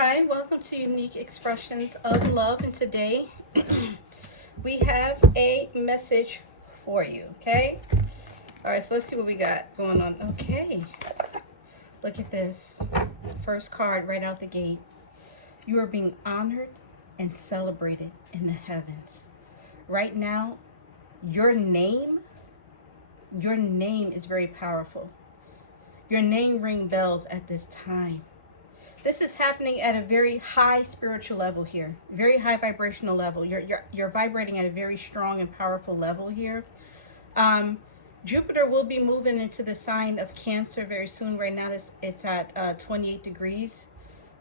Hi, welcome to Unique Expressions of Love, and today we have a message for you, okay? All right, so let's see what we got going on. Okay, look at this. First card right out the gate. You are being honored and celebrated in the heavens. Right now, your name, your name is very powerful. Your name rings bells at this time. This is happening at a very high spiritual level here, very high vibrational level. You're vibrating at a very strong and powerful level here. Um, Jupiter will be moving into the sign of Cancer very soon. Right now, it's at 28 degrees.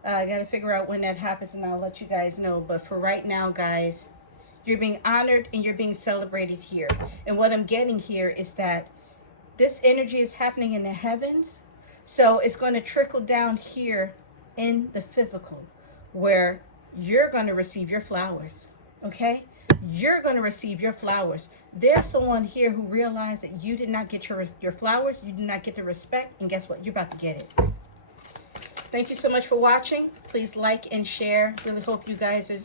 I got to figure out when that happens, and I'll let you guys know. But for right now, guys, you're being honored and you're being celebrated here. And what I'm getting here is that this energy is happening in the heavens, so it's going to trickle down here in the physical, where you're going to receive your flowers. Okay, you're going to receive your flowers. There's someone here who realized that you did not get your flowers, you did not get the respect, and guess what, you're about to get it. Thank you so much for watching. Please like and share. Really hope you guys are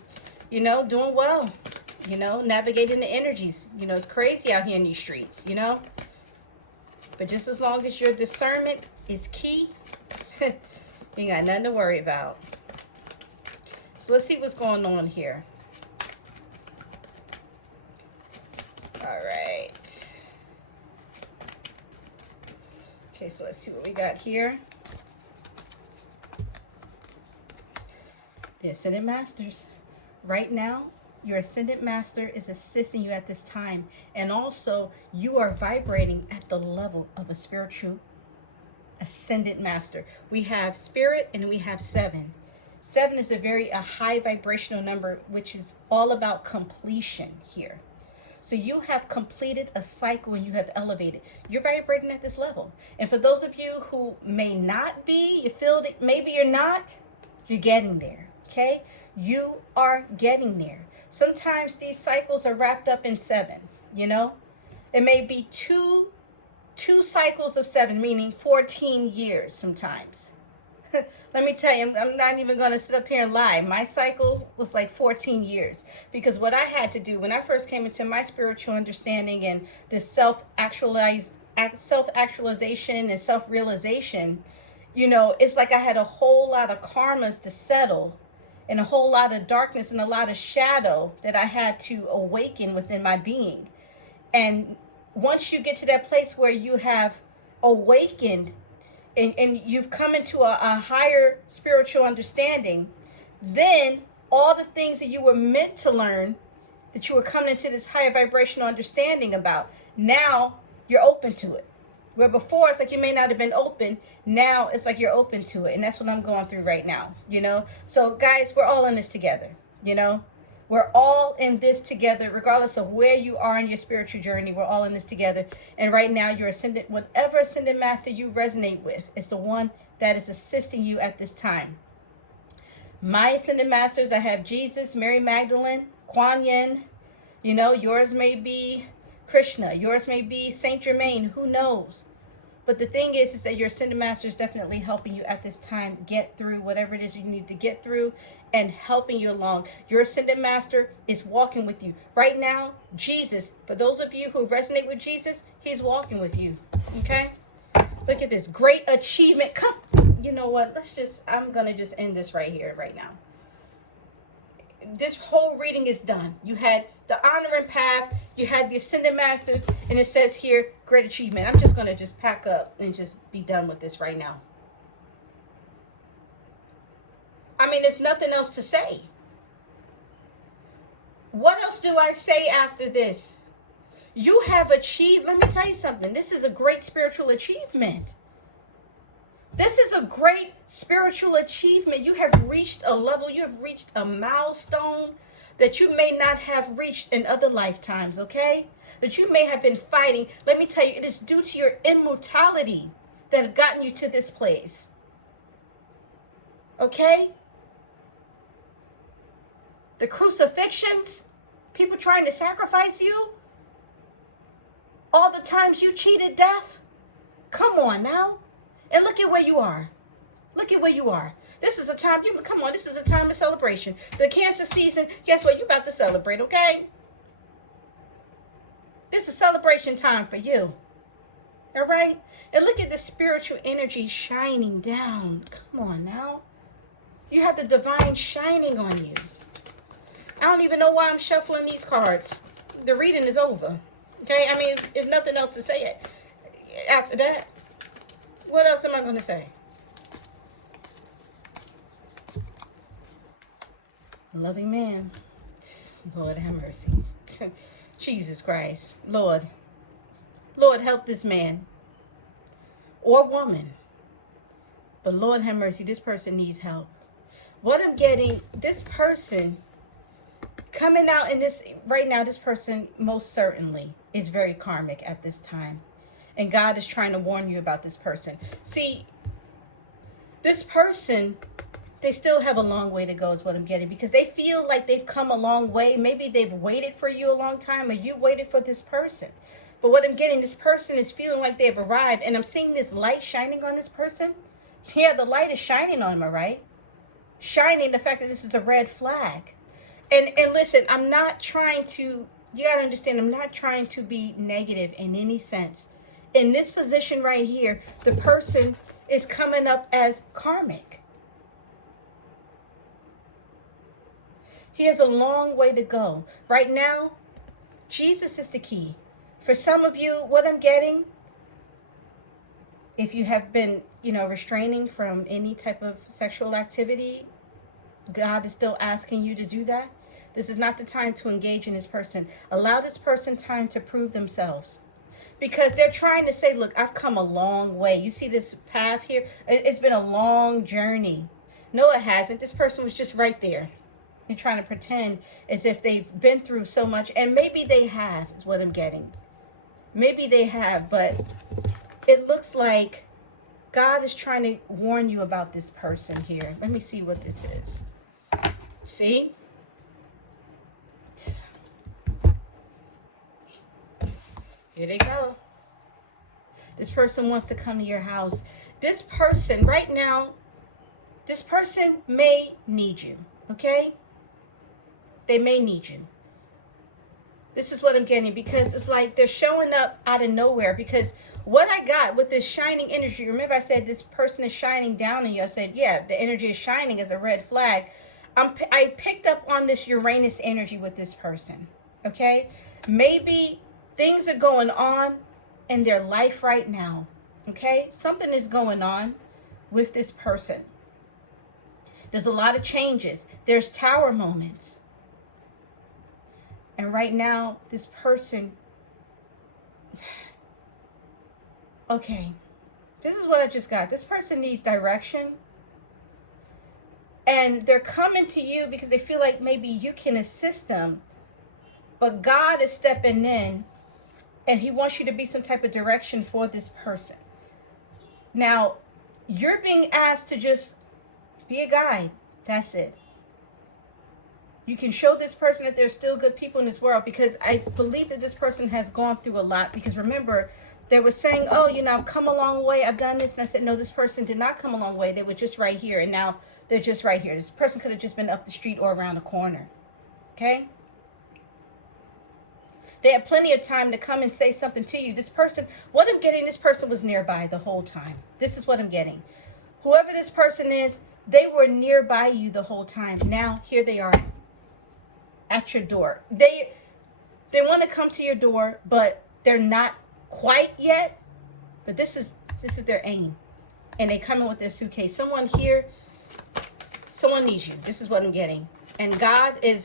doing well, navigating the energies. It's crazy out here in these streets. But just as long as your discernment is key, you ain't got nothing to worry about. So let's see what's going on here. All right. Okay, so let's see what we got here. The Ascended Masters. Right now, your Ascended Master is assisting you at this time. And also, you are vibrating at the level of a spiritual Ascended Master. We have Spirit and we have 7. 7 is a high vibrational number, which is all about completion here. So you have completed a cycle and you have elevated. You're vibrating at this level. And for those of you who may not be, you feel that maybe you're not, you're getting there. Okay? You are getting there. Sometimes these cycles are wrapped up in 7, It may be two cycles of 7, meaning 14 years sometimes. Let me tell you, I'm not even going to sit up here and lie. My cycle was like 14 years, because what I had to do when I first came into my spiritual understanding and this self-actualization and self-realization, it's like I had a whole lot of karmas to settle and a whole lot of darkness and a lot of shadow that I had to awaken within my being. And once you get to that place where you have awakened and you've come into a higher spiritual understanding, then all the things that you were meant to learn, that you were coming into this higher vibrational understanding about, now you're open to it. Where before it's like you may not have been open, now it's like you're open to it. And that's what I'm going through right now, So guys, we're all in this together, We're all in this together, regardless of where you are in your spiritual journey. We're all in this together. And right now, your ascendant, whatever ascendant master you resonate with, is the one that is assisting you at this time. My ascendant masters, I have Jesus, Mary Magdalene, Kuan Yin. Yours may be Krishna. Yours may be Saint Germain. Who knows? But the thing is that your Ascended Master is definitely helping you at this time get through whatever it is you need to get through and helping you along. Your Ascended Master is walking with you. Right now, Jesus, for those of you who resonate with Jesus, he's walking with you. Okay? Look at this. Great achievement. Come. You know what? I'm going to just end this right here, right now. This whole reading is done. You had the honoring path, you had the Ascended Masters, and it says here, great achievement. I'm just going to just pack up and just be done with this right now. I mean, there's nothing else to say. What else do I say after this? You have achieved, let me tell you something. This is a great spiritual achievement. This is a great spiritual achievement. You have reached a level, you have reached a milestone that you may not have reached in other lifetimes, okay? That you may have been fighting. Let me tell you, it is due to your immortality that have gotten you to this place. Okay? The crucifixions, people trying to sacrifice you, all the times you cheated death. Come on now. And look at where you are. Look at where you are. This is a time, come on, this is a time of celebration. The Cancer season, guess what? You're about to celebrate, okay? This is celebration time for you. All right? And look at the spiritual energy shining down. Come on now. You have the divine shining on you. I don't even know why I'm shuffling these cards. The reading is over. Okay? I mean, there's nothing else to say after that. What else am I going to say? A loving man. Lord have mercy. Jesus Christ. Lord. Lord, help this man or woman. But Lord have mercy, this person needs help. What I'm getting, this person coming out in this, right now, this person most certainly is very karmic at this time. And God is trying to warn you about this person. See, this person, they still have a long way to go is what I'm getting. Because they feel like they've come a long way. Maybe they've waited for you a long time, or you waited for this person. But what I'm getting, this person is feeling like they've arrived. And I'm seeing this light shining on this person. Yeah, the light is shining on them, all right? Shining the fact that this is a red flag. And listen, I'm not trying to, you got to understand, I'm not trying to be negative in any sense. In this position right here, the person is coming up as karmic. He has a long way to go. Right now, Jesus is the key. For some of you, what I'm getting, if you have been, restraining from any type of sexual activity, God is still asking you to do that. This is not the time to engage in this person. Allow this person time to prove themselves. Because they're trying to say, look, I've come a long way. You see this path here? It's been a long journey. No, it hasn't. This person was just right there. They're trying to pretend as if they've been through so much. And maybe they have, is what I'm getting. Maybe they have, but it looks like God is trying to warn you about this person here. Let me see what this is. See? Here they go. This person wants to come to your house. This person, right now, this person may need you, okay? They may need you. This is what I'm getting, because it's like they're showing up out of nowhere. Because what I got with this shining energy, remember I said this person is shining down on you. I said, yeah, the energy is shining as a red flag. I picked up on this Uranus energy with this person, okay? Maybe things are going on in their life right now, okay? Something is going on with this person. There's a lot of changes. There's tower moments. And right now, this person, okay, this is what I just got. This person needs direction. And they're coming to you because they feel like maybe you can assist them. But God is stepping in, and he wants you to be some type of direction for this person. Now, you're being asked to just be a guide. That's it. You can show this person that there's still good people in this world, because I believe that this person has gone through a lot. Because remember, they were saying, oh, I've come a long way. I've done this. And I said, no, this person did not come a long way. They were just right here. And now they're just right here. This person could have just been up the street or around the corner. Okay? They had plenty of time to come and say something to you. This person, what I'm getting, this person was nearby the whole time. This is what I'm getting. Whoever this person is, they were nearby you the whole time. Now, here they are at your door. They want to come to your door, but they're not quite yet. But this is their aim. And they come in with their suitcase. Someone here, someone needs you. This is what I'm getting. And God is,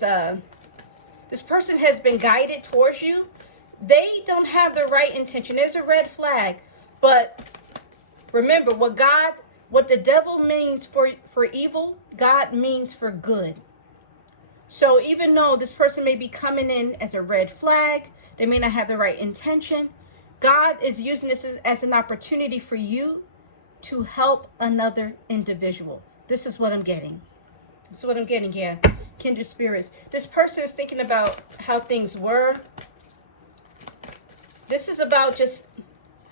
this person has been guided towards you. They don't have the right intention. There's a red flag. But remember, what the devil means for evil, God means for good. So even though this person may be coming in as a red flag, they may not have the right intention, God is using this as an opportunity for you to help another individual. This is what I'm getting. This is what I'm getting, yeah. Kindred spirits. This person is thinking about how things were. This is about just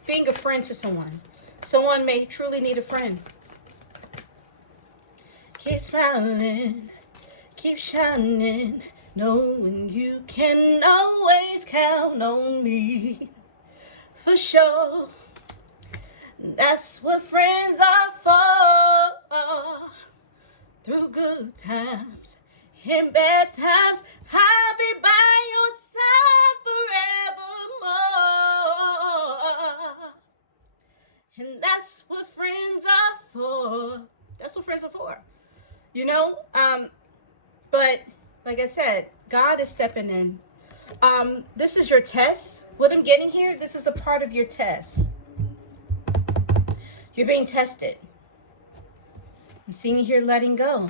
being a friend to someone. Someone may truly need a friend. Keep smiling, keep shining, knowing you can always count on me. For sure, that's what friends are for. Through good times, in bad times, I'll be by your side forevermore. And that's what friends are for. That's what friends are for. You know, but like I said, God is stepping in. This is your test. What I'm getting here, this is a part of your test. You're being tested. I'm seeing you here letting go.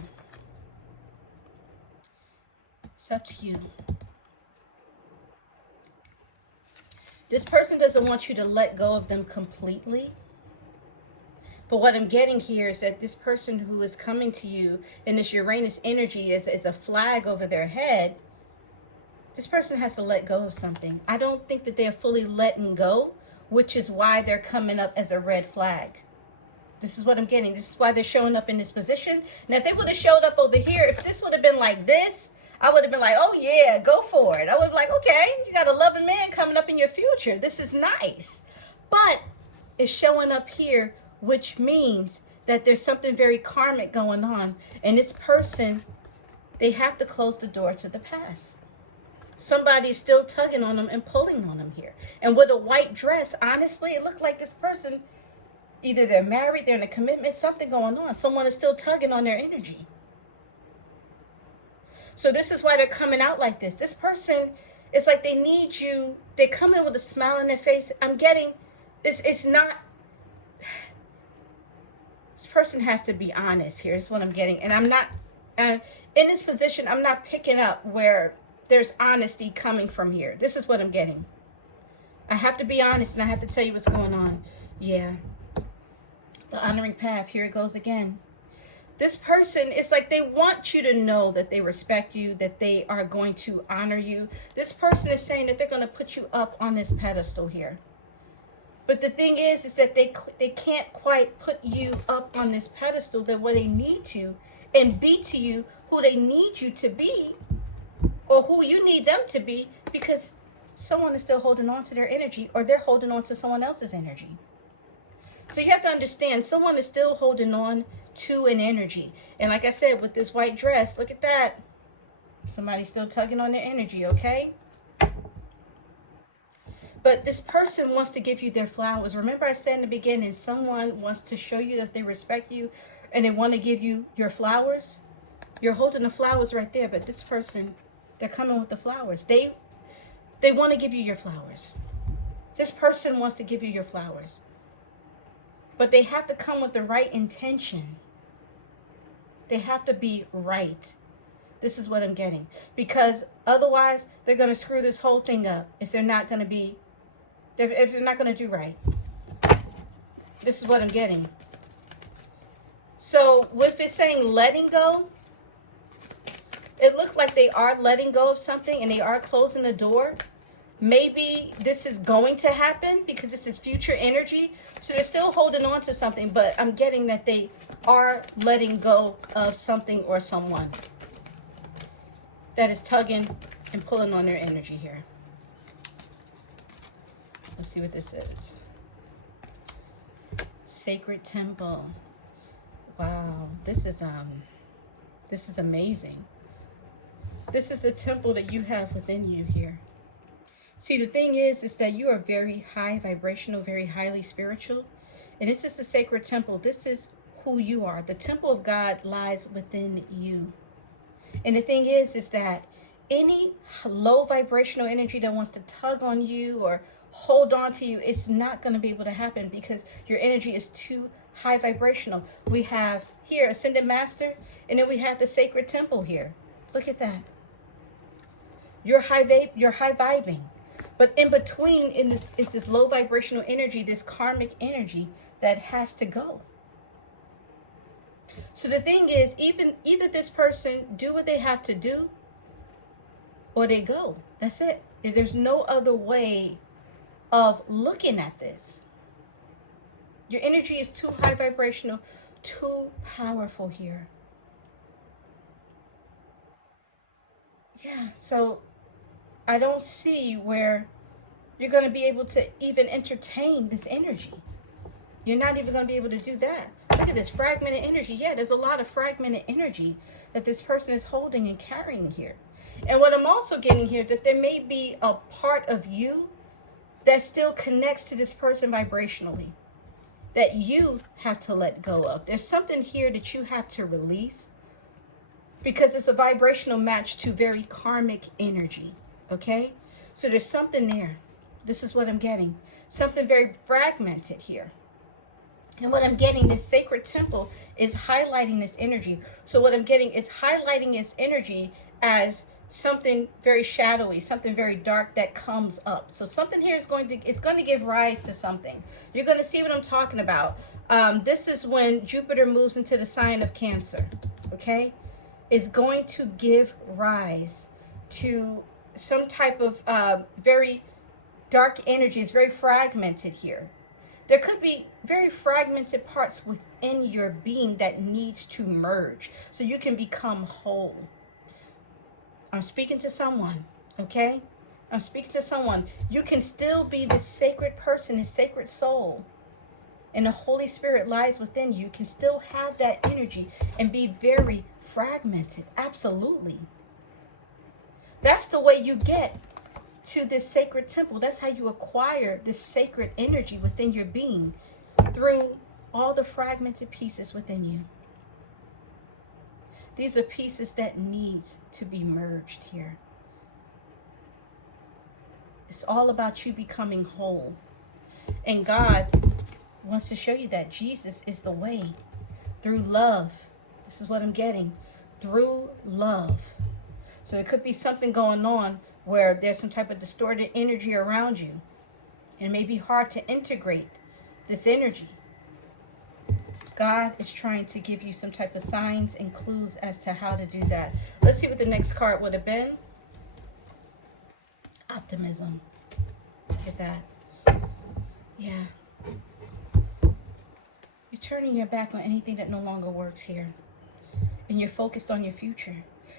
It's up to you. This person doesn't want you to let go of them completely. But what I'm getting here is that this person who is coming to you in this Uranus energy is a flag over their head. This person has to let go of something. I don't think that they're fully letting go, which is why they're coming up as a red flag. This is what I'm getting. This is why they're showing up in this position. Now, if they would have showed up over here, if this would have been like this, I would have been like, oh, yeah, go for it. I would have been like, okay, you got a loving man coming up in your future. This is nice. But it's showing up here, which means that there's something very karmic going on. And this person, they have to close the door to the past. Somebody's still tugging on them and pulling on them here. And with a white dress, honestly, it looked like this person, either they're married, they're in a commitment, something going on. Someone is still tugging on their energy. So this is why they're coming out like this. This person, it's like they need you. They come in with a smile on their face. I'm getting, it's not, this person has to be honest here is what I'm getting. And I'm not, in this position, I'm not picking up where there's honesty coming from here. This is what I'm getting. I have to be honest and I have to tell you what's going on. Yeah. The honoring path, here it goes again. This person, it's like they want you to know that they respect you, that they are going to honor you. This person is saying that they're going to put you up on this pedestal here. But the thing is that they can't quite put you up on this pedestal the way they need to and be to you who they need you to be or who you need them to be, because someone is still holding on to their energy, or they're holding on to someone else's energy. So you have to understand, someone is still holding on to an energy. And like I said, with this white dress, look at that. Somebody's still tugging on their energy, okay? But this person wants to give you their flowers. Remember I said in the beginning, someone wants to show you that they respect you and they want to give you your flowers. You're holding the flowers right there, but this person, they're coming with the flowers. They want to give you your flowers. This person wants to give you your flowers. But they have to come with the right intention. They have to be right. This is what I'm getting. Because otherwise, they're going to screw this whole thing up if they're not going to be, if they're not going to do right. This is what I'm getting. So with it saying letting go, it looks like they are letting go of something and they are closing the door. Maybe this is going to happen because this is future energy. So they're still holding on to something, but I'm getting that they are letting go of something or someone that is tugging and pulling on their energy here. Let's see what this is. Sacred Temple. Wow, this is amazing. This is the temple that you have within you here. See, the thing is that you are very high vibrational, very highly spiritual. And this is the sacred temple. This is who you are. The temple of God lies within you. And the thing is that any low vibrational energy that wants to tug on you or hold on to you, it's not going to be able to happen because your energy is too high vibrational. We have here Ascended Master, and then we have the sacred temple here. Look at that. You're high vibing. But in between is this low vibrational energy, this karmic energy that has to go. So the thing is, either this person do what they have to do or they go. That's it. There's no other way of looking at this. Your energy is too high vibrational, too powerful here. Yeah, so I don't see where you're going to be able to even entertain this energy. You're not even going to be able to do that. Look at this fragmented energy. Yeah, there's a lot of fragmented energy that this person is holding and carrying here. And what I'm also getting here, that there may be a part of you that still connects to this person vibrationally, that you have to let go of. There's something here that you have to release, because it's a vibrational match to very karmic energy. Okay? So there's something there. This is what I'm getting. Something very fragmented here. And what I'm getting, this sacred temple is highlighting this energy. So what I'm getting is highlighting its energy as something very shadowy, something very dark that comes up. So something here is going to give rise to something. You're going to see what I'm talking about. This is when Jupiter moves into the sign of Cancer. Okay, is going to give rise to some type of very dark energy. It's very fragmented here. There could be very fragmented parts within your being that needs to merge so you can become whole. I'm speaking to someone, okay? I'm speaking to someone. You can still be this sacred person, this sacred soul, and the Holy Spirit lies within you. You can still have that energy and be very fragmented. Absolutely. That's the way you get to this sacred temple. That's how you acquire this sacred energy within your being, through all the fragmented pieces within you. These are pieces that needs to be merged here. It's all about you becoming whole. And God wants to show you that Jesus is the way, through love. This is what I'm getting. Through love. So there could be something going on where there's some type of distorted energy around you. It may be hard to integrate this energy. God is trying to give you some type of signs and clues as to how to do that. Let's see what the next card would have been. Optimism. Look at that. Yeah. You're turning your back on anything that no longer works here. And you're focused on your future.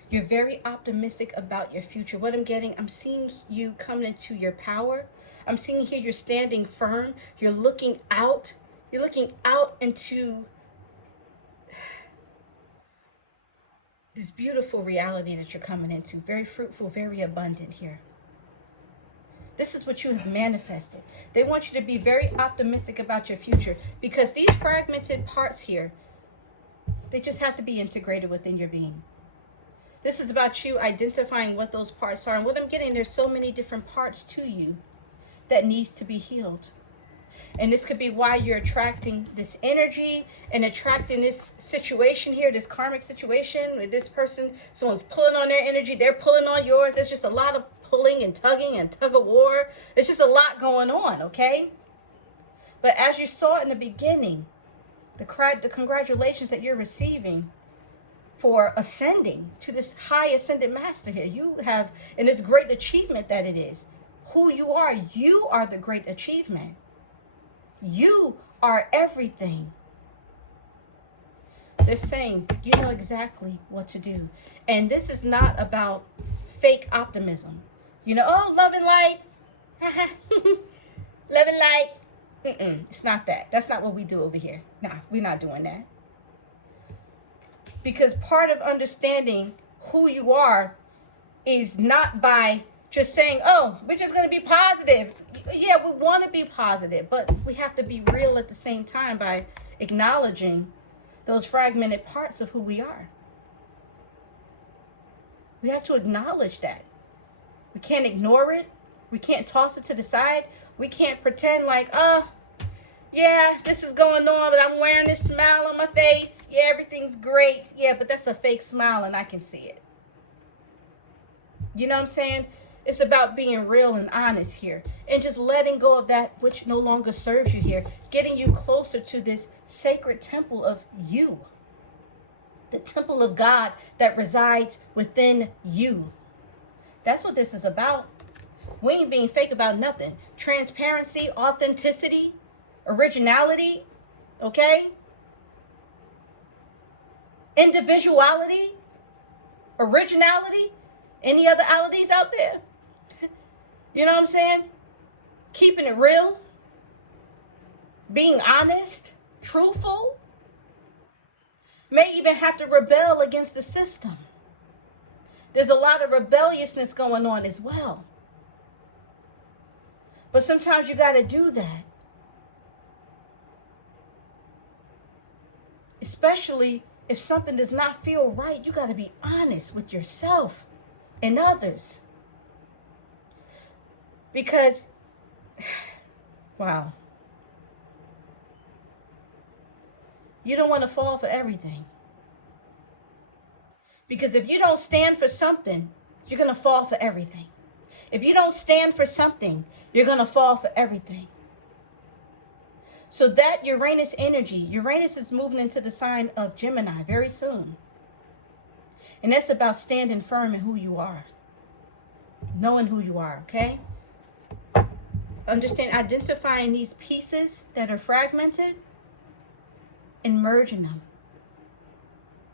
You're very optimistic about your future. What I'm getting, I'm seeing you coming into your power. I'm seeing here you're standing firm. You're looking out. You're looking out into this beautiful reality that you're coming into. Very fruitful, very abundant here. This is what you have manifested. They want you to be very optimistic about your future, because these fragmented parts here, they just have to be integrated within your being. This is about you identifying what those parts are. And what I'm getting, there's so many different parts to you that needs to be healed. And this could be why you're attracting this energy and attracting this situation here, this karmic situation with this person. Someone's pulling on their energy. They're pulling on yours. There's just a lot of pulling and tugging and tug of war. There's just a lot going on, okay? But as you saw in the beginning, the congratulations that you're receiving for ascending to this high ascended master here. You have, in this great achievement that it is, who you are the great achievement. You are everything. They're saying you know exactly what to do. And this is not about fake optimism. You know, oh, love and light. Love and light. It's not that. That's not what we do over here. Nah, we're not doing that. Because part of understanding who you are is not by just saying, oh, we're just going to be positive. Yeah, we want to be positive, but we have to be real at the same time by acknowledging those fragmented parts of who we are. We have to acknowledge that. We can't ignore it. We can't toss it to the side. We can't pretend like, yeah, this is going on, but I'm wearing this smile on my face. Yeah, everything's great. Yeah, but that's a fake smile and I can see it. You know what I'm saying? It's about being real and honest here, and just letting go of that which no longer serves you here, getting you closer to this sacred temple of you, the temple of God that resides within you. That's what this is about. We ain't being fake about nothing. Transparency, authenticity, originality, okay? Individuality, originality. Any other holidays out there? You know what I'm saying? Keeping it real, being honest, truthful, may even have to rebel against the system. There's a lot of rebelliousness going on as well. But sometimes you got to do that. Especially if something does not feel right, you got to be honest with yourself and others. Because, wow, you don't want to fall for everything. Because if you don't stand for something, you're going to fall for everything. If you don't stand for something, you're going to fall for everything. So that Uranus energy, Uranus is moving into the sign of Gemini very soon. And that's about standing firm in who you are. Knowing who you are, okay? Understand, identifying these pieces that are fragmented and merging them.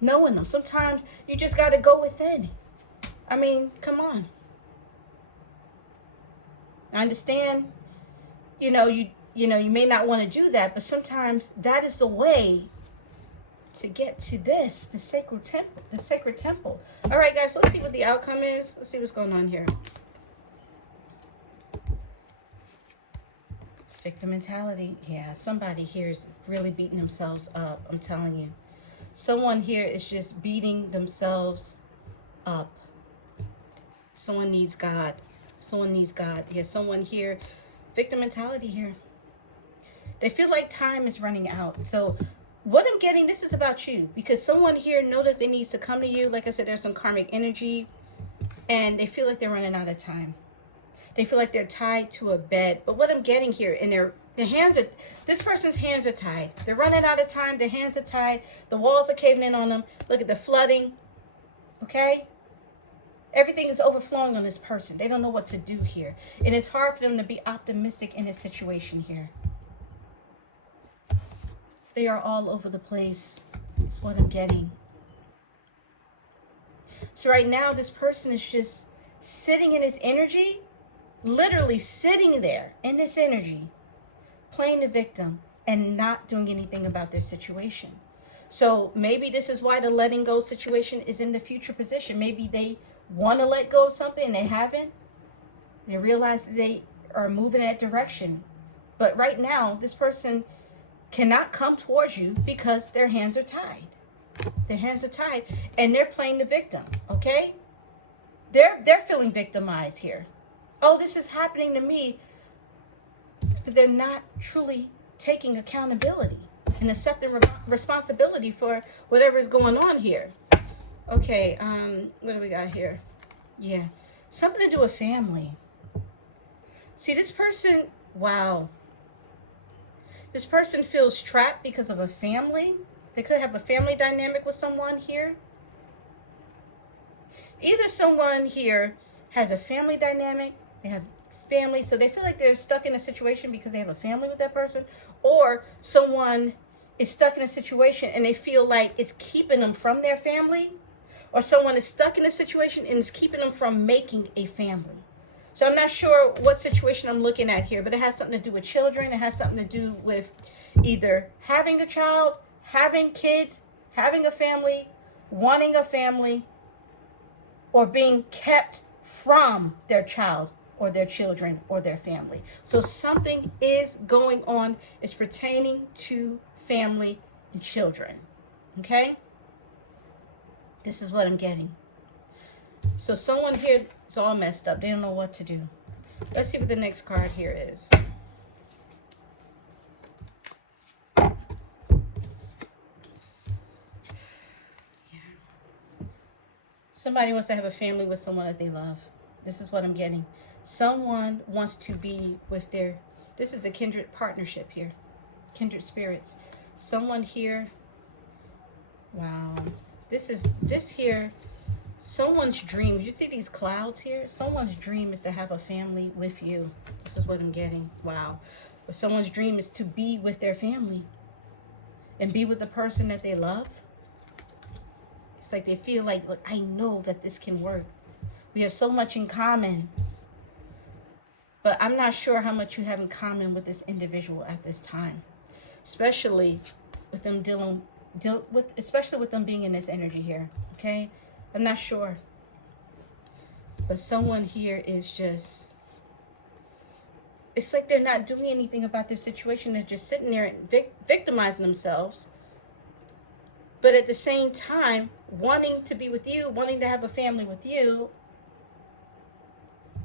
Knowing them. Sometimes you just got to go within. I mean, come on. I understand, you may not want to do that, but sometimes that is the way to get to this, the sacred temple. All right, guys, let's see what the outcome is. Let's see what's going on here. Victim mentality. Yeah, somebody here is really beating themselves up. I'm telling you. Someone here is just beating themselves up. Someone needs God. Someone needs God. Yeah, someone here. Victim mentality here. They feel like time is running out. So what I'm getting, this is about you. Because someone here knows that they need to come to you. Like I said, there's some karmic energy. And they feel like they're running out of time. They feel like they're tied to a bed. But what I'm getting here, and their hands are, this person's hands are tied. They're running out of time. Their hands are tied. The walls are caving in on them. Look at the flooding. Okay? Everything is overflowing on this person. They don't know what to do here. And it's hard for them to be optimistic in this situation here. They are all over the place. That's what I'm getting. So right now, this person is just sitting in his energy. Literally sitting there in this energy, playing the victim and not doing anything about their situation. So maybe this is why the letting go situation is in the future position. Maybe they want to let go of something and they haven't. They realize that they are moving in that direction. But right now, this person cannot come towards you because their hands are tied. Their hands are tied and they're playing the victim, okay? They're feeling victimized here. Oh, this is happening to me. But they're not truly taking accountability and accepting responsibility for whatever is going on here. Okay, what do we got here? Yeah, something to do with family. See, this person, wow. This person feels trapped because of a family. They could have a family dynamic with someone here. Either someone here has a family dynamic, they have family, so they feel like they're stuck in a situation because they have a family with that person, or someone is stuck in a situation and they feel like it's keeping them from their family, or someone is stuck in a situation and it's keeping them from making a family. So I'm not sure what situation I'm looking at here, but it has something to do with children. It has something to do with either having a child, having kids, having a family, wanting a family, or being kept from their child or their children or their family. So something is going on. It's pertaining to family and children. Okay? This is what I'm getting. So someone here is all messed up. They don't know what to do. Let's see what the next card here is. Somebody wants to have a family with someone that they love. This is what I'm getting. Someone wants to be with their, this is a kindred partnership here. Kindred spirits. Someone here, wow. This here, someone's dream. You see these clouds here? Someone's dream is to have a family with you. This is what I'm getting. Wow. But someone's dream is to be with their family and be with the person that they love. Like they feel like, look, I know that this can work. We have so much in common. But I'm not sure how much you have in common with this individual at this time. Especially with them especially with them being in this energy here. Okay? I'm not sure. But someone here is just, it's like they're not doing anything about their situation. They're just sitting there and victimizing themselves. But at the same time, wanting to be with you, wanting to have a family with you.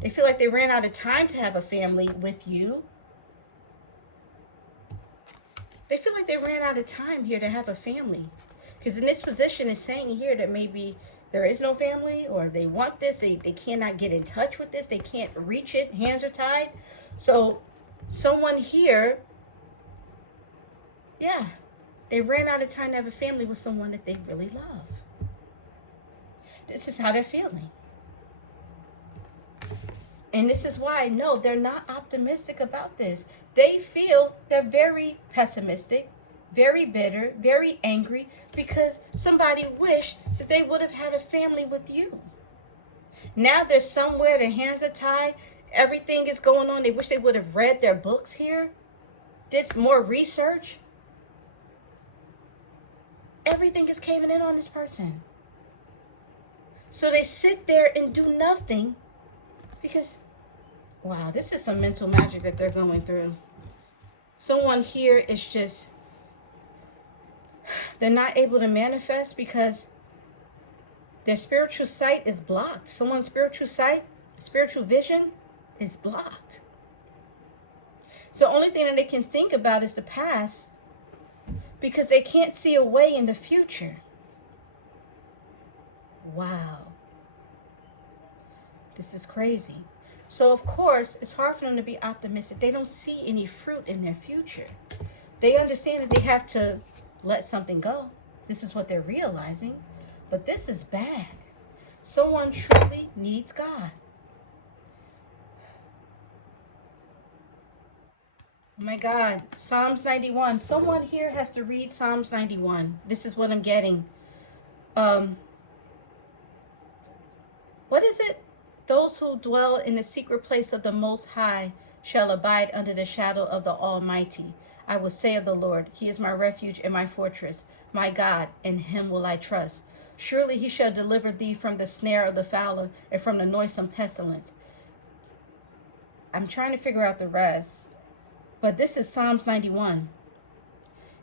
They feel like they ran out of time to have a family with you. They feel like they ran out of time here to have a family. Because in this position, it's saying here that maybe there is no family, or they want this. They cannot get in touch with this. They can't reach it. Hands are tied. So someone here, yeah, they ran out of time to have a family with someone that they really love. This is how they're feeling. And this is why, no, they're not optimistic about this. They feel they're very pessimistic, very bitter, very angry because somebody wished that they would have had a family with you. Now they're somewhere, their hands are tied, everything is going on. They wish they would have read their books here, did more research. Everything is caving in on this person. So they sit there and do nothing because, wow, this is some mental magic that they're going through. Someone here is just, they're not able to manifest because their spiritual sight is blocked. Someone's spiritual sight, spiritual vision is blocked. So the only thing that they can think about is the past because they can't see a way in the future. Wow. This is crazy. So, of course, it's hard for them to be optimistic. They don't see any fruit in their future. They understand that they have to let something go. This is what they're realizing. But this is bad. Someone truly needs God. Oh my God. Psalms 91. Someone here has to read Psalms 91. This is what I'm getting. What is it? Those who dwell in the secret place of the Most High shall abide under the shadow of the Almighty. I will say of the Lord, He is my refuge and my fortress, my God, in Him will I trust. Surely He shall deliver thee from the snare of the fowler and from the noisome pestilence. I'm trying to figure out the rest, but this is Psalms 91.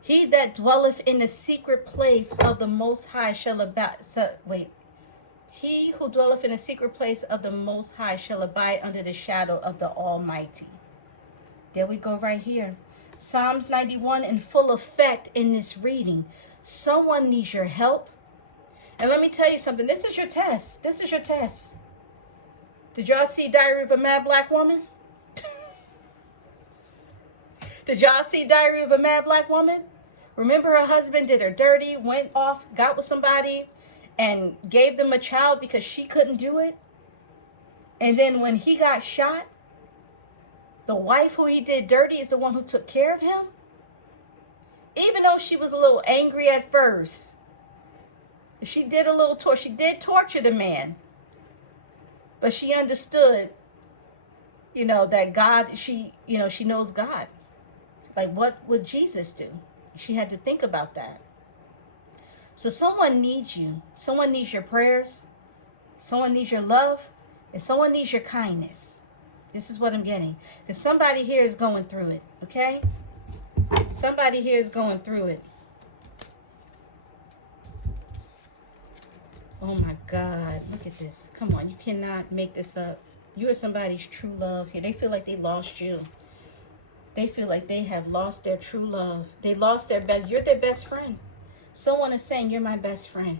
He that dwelleth in the secret place of the Most High shall abide. He who dwelleth in the secret place of the Most High shall abide under the shadow of the Almighty. There we go right here. Psalms 91 in full effect in this reading. Someone needs your help. And let me tell you something. This is your test. This is your test. Did y'all see Diary of a Mad Black Woman? Did y'all see Diary of a Mad Black Woman? Remember her husband did her dirty, went off, got with somebody, and gave them a child because she couldn't do it. And then when he got shot, the wife who he did dirty is the one who took care of him. Even though she was a little angry at first, she did she did torture the man. But she understood, that God, she knows God. Like, what would Jesus do? She had to think about that. So someone needs you. Someone needs your prayers. Someone needs your love. And someone needs your kindness. This is what I'm getting. Because somebody here is going through it. Okay? Somebody here is going through it. Oh my God. Look at this. Come on. You cannot make this up. You are somebody's true love here. They feel like they lost you. They feel like they have lost their true love. They lost their best. You're their best friend. Someone is saying, you're my best friend.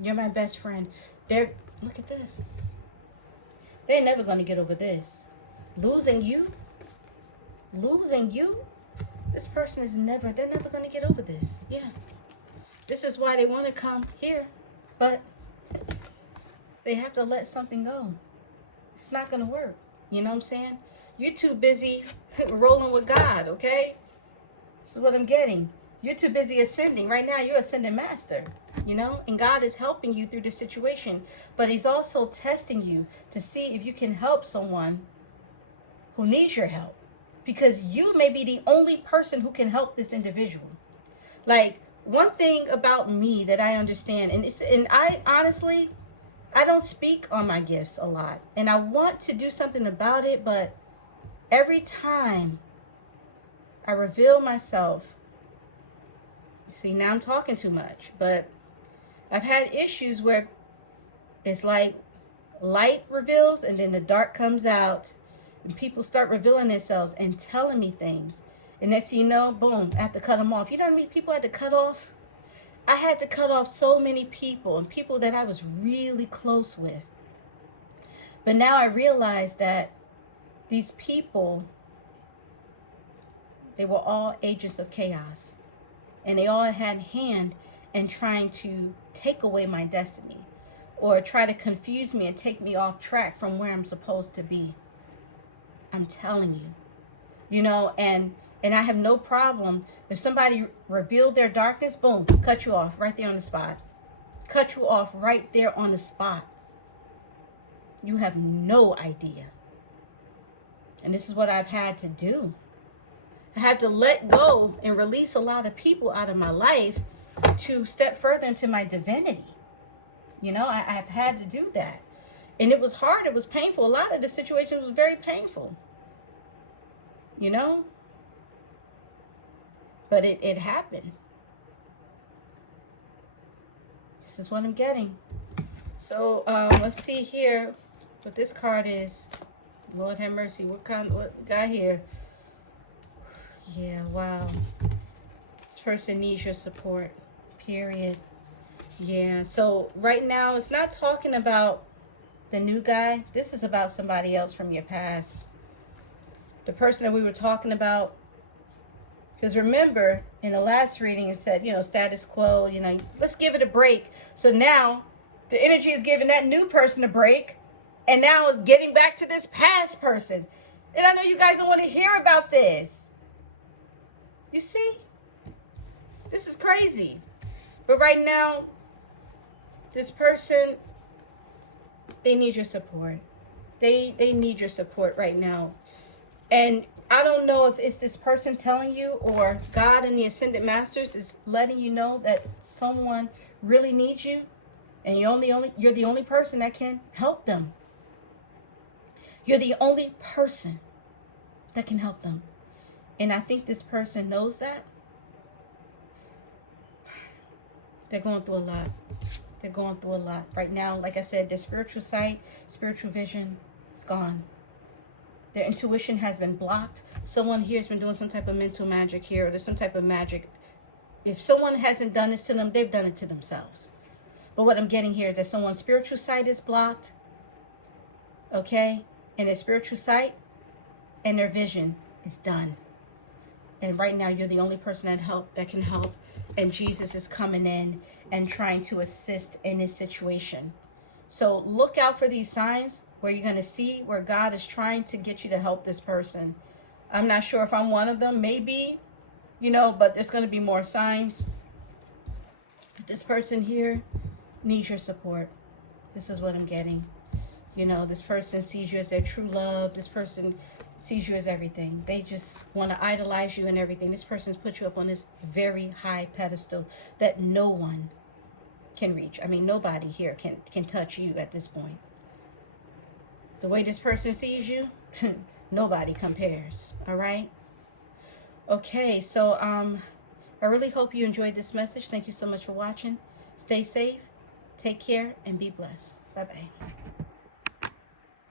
You're my best friend. Look at this. They're never going to get over this. Losing you? This person they're never going to get over this. Yeah. This is why they want to come here. But they have to let something go. It's not going to work. You know what I'm saying? You're too busy rolling with God, okay? This is what I'm getting. You're too busy ascending. Right now, you're ascending master. you know, and God is helping you through this situation, but he's also testing you to see if you can help someone who needs your help, because you may be the only person who can help this individual. Like, one thing about me that I understand, and I honestly, I don't speak on my gifts a lot, and I want to do something about it, but every time I reveal myself, see, now I'm talking too much, but I've had issues where it's like light reveals and then the dark comes out, and people start revealing themselves and telling me things. And next thing you know, boom, I have to cut them off. You know how many people I had to cut off? I had to cut off so many people, and people that I was really close with. But now I realize that these people, they were all agents of chaos. And they all had a hand in trying to take away my destiny, or try to confuse me and take me off track from where I'm supposed to be. I'm telling you, you know, and I have no problem if somebody revealed their darkness, boom, cut you off right there on the spot. Cut you off right there on the spot. You have no idea. And this is what I've had to do. I had to let go and release a lot of people out of my life to step further into my divinity. You know, I've had to do that. And it was hard. It was painful. A lot of the situations was very painful. You know? But it happened. This is what I'm getting. So, let's see here what this card is. Lord have mercy. What we got here? Yeah, wow. This person needs your support, period. Yeah, so right now it's not talking about the new guy. This is about somebody else from your past. The person that we were talking about. Because remember, in the last reading it said, you know, status quo, you know, let's give it a break. So now the energy is giving that new person a break. And now it's getting back to this past person. And I know you guys don't want to hear about this. You see? This is crazy. But right now, this person, they need your support. They need your support right now. And I don't know if it's this person telling you, or God and the Ascended Masters is letting you know that someone really needs you, and you're the only person that can help them. You're the only person that can help them. And I think this person knows that. They're going through a lot. They're going through a lot. Right now, like I said, their spiritual sight, spiritual vision is gone. Their intuition has been blocked. Someone here has been doing some type of mental magic here, or there's some type of magic. If someone hasn't done this to them, they've done it to themselves. But what I'm getting here is that someone's spiritual sight is blocked. Okay? And their spiritual sight and their vision is done. And right now, you're the only person that can help. And Jesus is coming in and trying to assist in this situation. So look out for these signs where you're going to see where God is trying to get you to help this person. I'm not sure if I'm one of them. Maybe, you know, but there's going to be more signs. This person here needs your support. This is what I'm getting. You know, this person sees you as their true love. This person sees you as everything. They just want to idolize you and everything. This person's put you up on this very high pedestal that no one can reach. I mean, nobody here can touch you at this point. The way this person sees you, nobody compares. All right? Okay, so I really hope you enjoyed this message. Thank you so much for watching. Stay safe, take care, and be blessed. Bye-bye.